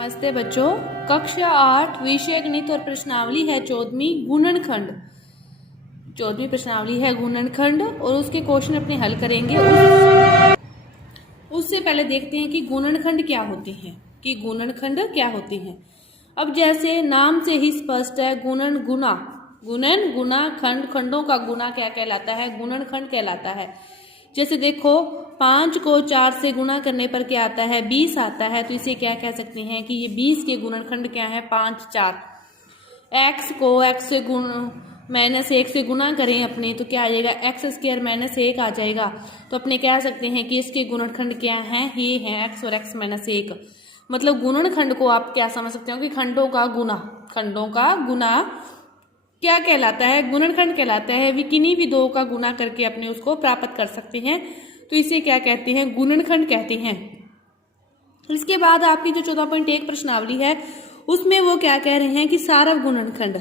नमस्ते बच्चों। कक्षा 8 विषय गणित और प्रश्नावली है 14वीं गुणनखंड। 14वीं प्रश्नावली है गुणनखंड और उसके क्वेश्चन अपने हल करेंगे। उससे पहले देखते हैं कि गुणनखंड क्या होते हैं। अब जैसे नाम से ही स्पष्ट है, गुणन गुना खंड, खंडों का गुना क्या कहलाता है? गुणनखंड कहलाता है। जैसे देखो 5 को 4 से गुणा करने पर क्या आता है? 20 आता है। तो इसे क्या कह सकते हैं कि ये 20 के गुणनखंड क्या है? 5 4। x को x से -1 से गुणा करें अपने तो क्या आ जाएगा? x² -1 आ जाएगा। तो अपने कह सकते हैं कि इसके गुणनखंड क्या हैं? ये हैं x और x -1। मतलब गुणनखंड को आप क्या समझ सकते हो कि खंडों का गुना क्या कहलाता है? गुणनखंड कहलाता है। किन्हीं भी दो का गुना करके अपने उसको प्राप्त कर सकते हैं, तो इसे क्या कहते हैं? गुणनखंड कहते हैं। इसके बाद आपकी जो 14.1 प्रश्नावली है उसमें वो क्या कह रहे हैं कि सारव गुणनखंड।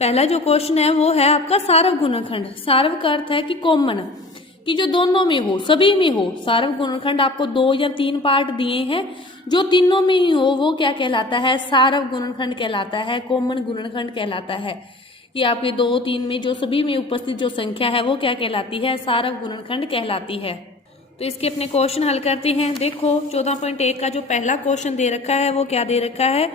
पहला जो क्वेश्चन है वो है आपका सारव गुणनखंड। सारव का अर्थ है कि कॉमन, कि जो दोनों में हो, सभी में हो। सारव गुणनखंड आपको 2 या 3 पार्ट दिए हैं, जो तीनों में ही हो वो क्या कहलाता है? सारव गुणनखंड कहलाता है, कॉमन गुणनखंड कहलाता है। कि आपके 2 3 में जो सभी में उपस्थित जो संख्या है वो क्या कहलाती है? सारव गुणनखंड कहलाती है। तो इसके अपने क्वेश्चन हल करते हैं। देखो 14.1 का जो पहला क्वेश्चन दे रखा है वो क्या दे रखा है?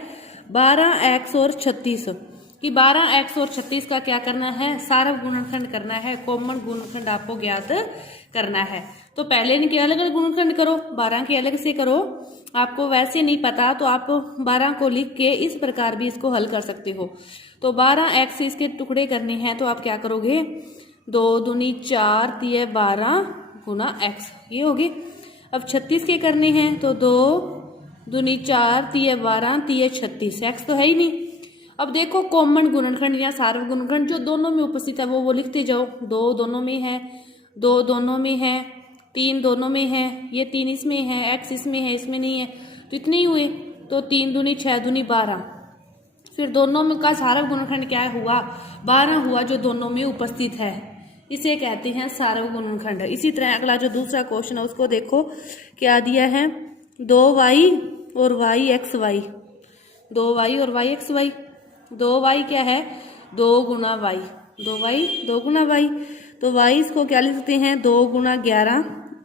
12x और 36 कि 12x और 36 का क्या करना है? सारव गुणनखंड करना है, कॉमन गुणनखंड आपको ज्ञात करना है। तो पहले इनके अलग अलग गुणनखंड करो, 12 के अलग से करो। आपको वैसे नहीं पता तो आप 12 को लिख के इस प्रकार भी इसको हल कर सकते हो। तो 12x इसके टुकड़े करने हैं तो आप क्या करोगे? 2 दूनी 4 तिये 12 गुना x, ये होगी। अब 36 के करने हैं तो 2 दूनी 4 तिये 12 तिये 36, x तो है ही नहीं। अब देखो कॉमन गुणनखंड या सारव गुणनखंड जो दोनों में उपस्थित है वो लिखते जाओ। 2 दोनों में है, 2 दोनों में है, 3 दोनों में है, ये 3 इसमें है, x इसमें है, इसमें नहीं है, तो इतने ही हुए। तो 3 दूनी 6 दूनी 12। फिर दोनों में का सारव गुणनखंड क्या हुआ? 12 हुआ, जो दोनों में उपस्थित है। इसे कहते हैं सारव गुणनखंड। इसी तरह अगला जो दूसरा क्वेश्चन है उसको देखो क्या दिया है? 2y और yxy, 2y और yxy। 2y क्या है? 2 गुना y, 2y 2 गुना y। तो y इसको क्या लिख सकते हैं? 2 गुना 11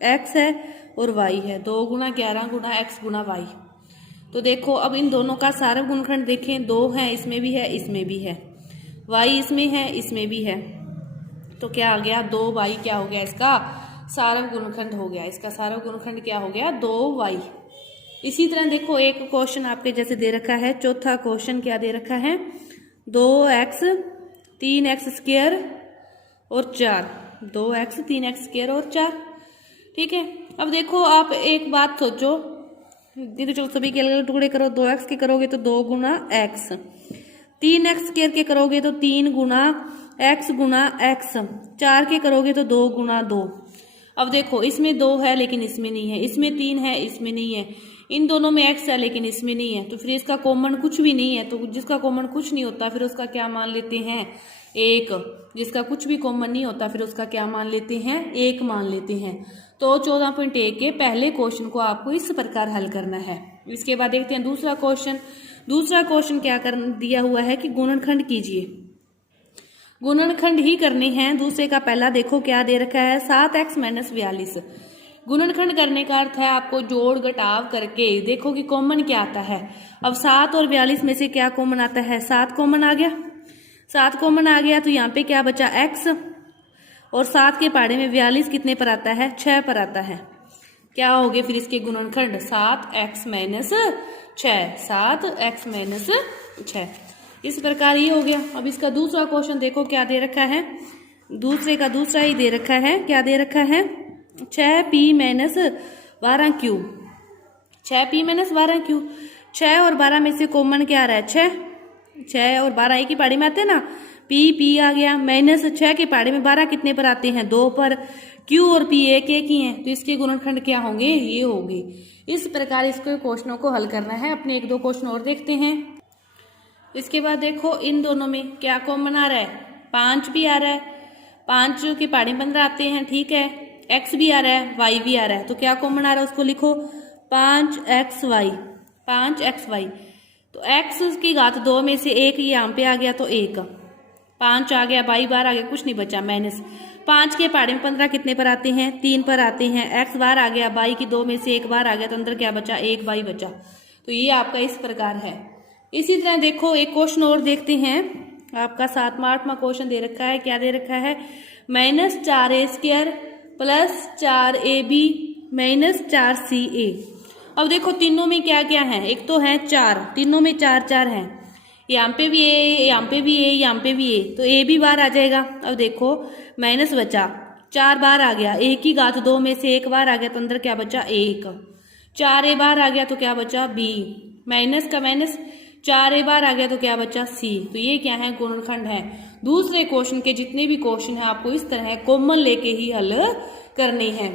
x है और y है 2 गुना 11 गुना x गुना y। तो देखो अब इन दोनों का सारव गुणनखंड देखें, 2 है, इसमें भी है, इसमें भी है, y इसमें है, इसमें भी है। तो क्या आ गया? 2y क्या हो गया? इसका सारव गुणनखंड हो गया। इसका सारव गुणनखंड क्या हो गया? 2y। इसी तरह देखो एक क्वेश्चन आपके जैसे दे रखा है, चौथा क्वेश्चन क्या दे रखा है? 2x 3x² और 4, 2x 3x² और 4। ठीक है। अब देखो आप एक बात सोचो, तो सभी के अलग अलग टुकड़े करो। 2x के करोगे तो 2 गुना x, 3x² के करोगे तो 3 गुना x गुना x, 4 के करोगे तो 2 गुना 2। अब देखो इसमें 2 है लेकिन इसमें नहीं है, इसमें 3 है, इसमें नहीं है, इन दोनों में x है लेकिन इसमें नहीं है, तो फिर इसका कॉमन कुछ भी नहीं है। तो जिसका कॉमन कुछ नहीं होता फिर उसका क्या मान लेते हैं? 1। जिसका कुछ भी कॉमन नहीं होता फिर उसका क्या मान लेते हैं? 1 मान लेते हैं। तो 14.1 के पहले क्वेश्चन को आपको इस प्रकार हल करना है। इसके बाद देखते हैं दूसरा क्वेश्चन। दूसरा क्वेश्चन क्या कर दिया हुआ है कि गुणनखंड कीजिए। गुणनखंड ही करने हैं। दूसरे का पहला देखो क्या दे रखा है? 7x - 42। गुणनखंड करने का अर्थ है आपको जोड़ घटाव करके देखो कि कॉमन क्या आता है। अब 7 और 42 में से क्या कॉमन आता है? 7 कॉमन आ गया। 7 कॉमन आ गया तो यहाँ पे क्या बचा? x, और 7 के पाड़े में 42 कितने पर आता है? 6 पर आता है। क्या हो गए फिर इसके गुणनखंड? 7x - 6, 7x - 6। इस प्रकार ये हो गया। अब इसका दूसरा क्वेश्चन देखो क्या दे रखा है? दूसरे का दूसरा ही दे रखा है। क्या दे रखा है? 6p - 12q, 6p - 12q। 6 और 12 में से कॉमन क्या आ रहा है? 6 और 12 एक ही पाड़ी में आते हैं ना, p आ गया। -6 के पाड़े में 12 कितने पर आते हैं? 2 पर। q और p एक एक ही हैं, तो इसके गुणनखंड क्या होंगे? ये होंगे। इस प्रकार इसको क्वेश्चनों को हल करना है। अपने 1-2 क्वेश्चन और देखते हैं। इसके बाद देखो इन दोनों में क्या कॉमन आ रहा है? 5 भी आ रहा है, 5 के पाड़े 15 आते हैं। ठीक है, x भी आ रहा है, y भी आ रहा है, तो क्या कॉमन आ रहा है उसको लिखो 5xy। 5xy, तो x की घात 2 में से 1 यहाँ पे आ गया तो 1, 5 आ गया, y बार आ गया, कुछ नहीं बचा, माइनस 5 के पहाड़े में 15 कितने पर आते हैं, 3 पर आते हैं, x बार आ गया, y की 2 में से 1 बार आ गया, तो अंदर क्या बचा, 1y बचा। तो ये आपका इस प्रकार है। इसी तरह देखो एक क्वेश्चन और देखते हैं, आपका 7वां 8वां क्वेश्चन दे रखा है, क्या दे रखा है, -4a² + 4ab - 4ca। अब देखो तीनों में क्या क्या है, एक तो है 4, तीनों में 4 4 है, यहाँ पे भी ए, यहाँ पे भी ए, यहाँ पे भी ए, तो ए भी बाहर आ जाएगा। अब देखो माइनस बचा, 4 बार आ गया, ए की घात 2 में से 1 बार आ गया, तो अंदर क्या बचा, 1, 4a बार आ गया तो क्या बचा, b, माइनस का माइनस, 4a बार आ गया तो क्या बचा, c। तो ये क्या है, गुणनखंड है। दूसरे क्वेश्चन के जितने भी क्वेश्चन है आपको इस तरह कॉमन लेके ही हल करने हैं,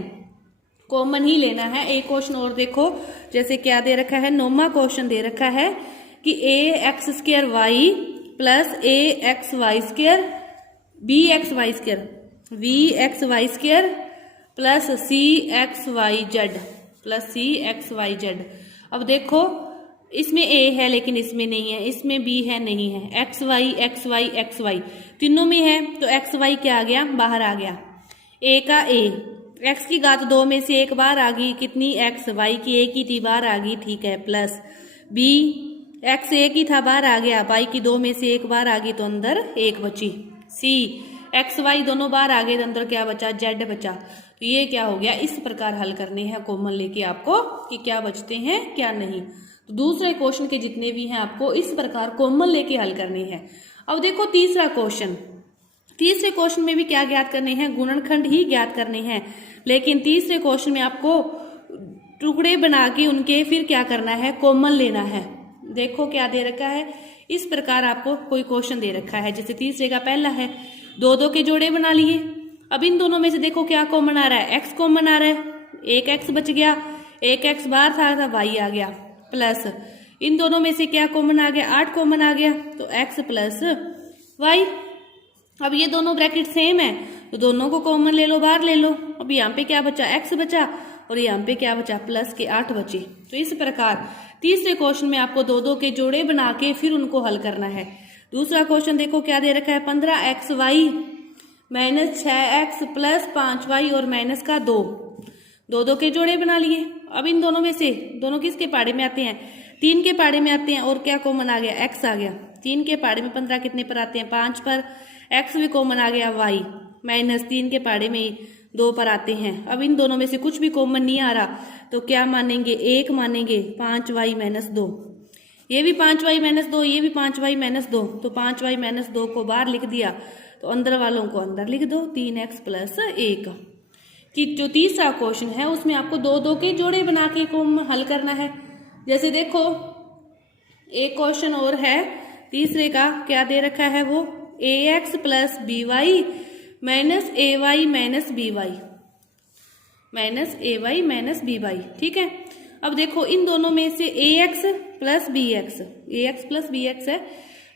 कॉमन ही लेना है। एक क्वेश्चन और देखो, जैसे क्या दे रखा है, 9वां क्वेश्चन दे रखा है कि ax² y + axy² bxy² vxy² + cxyz। अब देखो इसमें a है लेकिन इसमें नहीं है, इसमें b है नहीं है, xy तीनों में है, तो xy क्या आ गया, बाहर आ गया, a का a, x की घात 2 में से 1 बार आ गई, कितनी, x, y की 1 की थी, बार आ गई, ठीक है, प्लस b, x 1 ही था, बार आ गया, y की 2 में से 1 बार आ गई, तो अंदर 1 बची, c, x y दोनों बार आ गए, तो अंदर क्या बचा, z बचा। तो ये क्या हो गया, इस प्रकार हल करने हैं कॉमन लेके आपको कि क्या बचते हैं क्या नहीं। तो दूसरे क्वेश्चन के जितने भी हैं आपको इस प्रकार कॉमन लेके हल करने हैं। अब देखो तीसरा क्वेश्चन, तीसरे क्वेश्चन में भी क्या ज्ञात करने हैं, गुणनखंड ही ज्ञात करने हैं, लेकिन तीसरे क्वेश्चन में आपको टुकड़े बना के उनके फिर क्या करना है, कॉमन लेना है। देखो क्या दे रखा है, इस प्रकार आपको कोई क्वेश्चन दे रखा है, जैसे तीसरे का पहला है, 2 2 के जोड़े बना लिए। अब इन दोनों में से देखो क्या कॉमन आ रहा है, x कॉमन आ रहा है, 1 x बच गया, 1 x बाहर था y आ गया, प्लस इन दोनों में से क्या कॉमन आ गया, 8 कॉमन आ गया, तो x + y। अब ये दोनों ब्रैकेट सेम है तो दोनों को कॉमन ले लो, बाहर ले लो। अब यहाँ पे क्या बचा, x बचा, और यहाँ पे क्या बचा, प्लस के 8 बचे। तो इस प्रकार तीसरे क्वेश्चन में आपको 2 2 के जोड़े बना के फिर उनको हल करना है। दूसरा क्वेश्चन देखो क्या दे रखा है, 15xy - 6x + 5y और माइनस का 2, 2 2 के जोड़े बना लिए। अब इन दोनों में से दोनों किसके पाड़े में आते हैं, 3 के पाड़े में आते हैं, और क्या कॉमन आ गया, x आ गया, 3 के पाड़े में 15 कितने पर आते हैं, 5 पर, x भी कॉमन आ गया, y माइनस 3 के पाड़े में 2 पर आते हैं। अब इन दोनों में से कुछ भी कॉमन नहीं आ रहा तो क्या मानेंगे, 1 मानेंगे, 5y - 2, ये भी 5y - 2, ये भी 5y - 2, तो 5y - 2 को बाहर लिख दिया, तो अंदर वालों को अंदर लिख दो, 3x + 1। कि जो तीसरा क्वेश्चन है उसमें आपको 2 2 के जोड़े बना के हल करना है। जैसे देखो एक क्वेश्चन और है तीसरे का, क्या दे रखा है वो, ax + by - ay - by, ठीक है। अब देखो इन दोनों में से ax + bx है,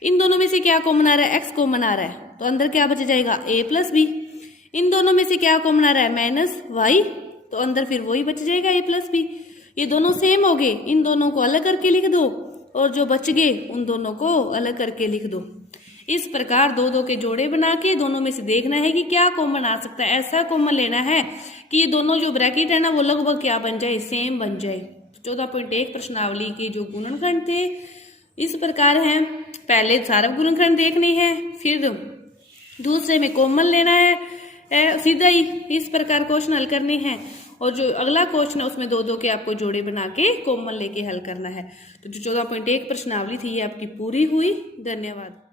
इन दोनों में से क्या कॉमन आ रहा है, x कॉमन आ रहा है, तो अंदर क्या बच जाएगा, a + b। इन दोनों में से क्या कॉमन आ रहा है, -y, तो अंदर फिर वही बच जाएगा, a + b। ये दोनों सेम हो गए, इन दोनों को अलग करके लिख दो, और जो बच गए उन दोनों को अलग करके लिख दो। इस प्रकार 2 2 के जोड़े बना के दोनों में से देखना है कि क्या कॉमन आ सकता है। ऐसा कॉमन लेना है कि ये दोनों जो ब्रैकेट है ना वो लगभग क्या बन जाए, सेम बन जाए। 14.1 प्रश्नावली के जो गुणनखंड थे इस प्रकार हैं। पहले सारा गुणनखंड देखने हैं, फिर दूसरे में कॉमन लेना है, सीधा ही इस प्रकार क्वेश्चन हल करने हैं। और जो अगला क्वेश्चन है उसमें 2 2 के आपको जोड़े बना के कॉमन लेके हल करना है। तो जो 14.1 प्रश्नावली थी ये आपकी पूरी हुई। धन्यवाद।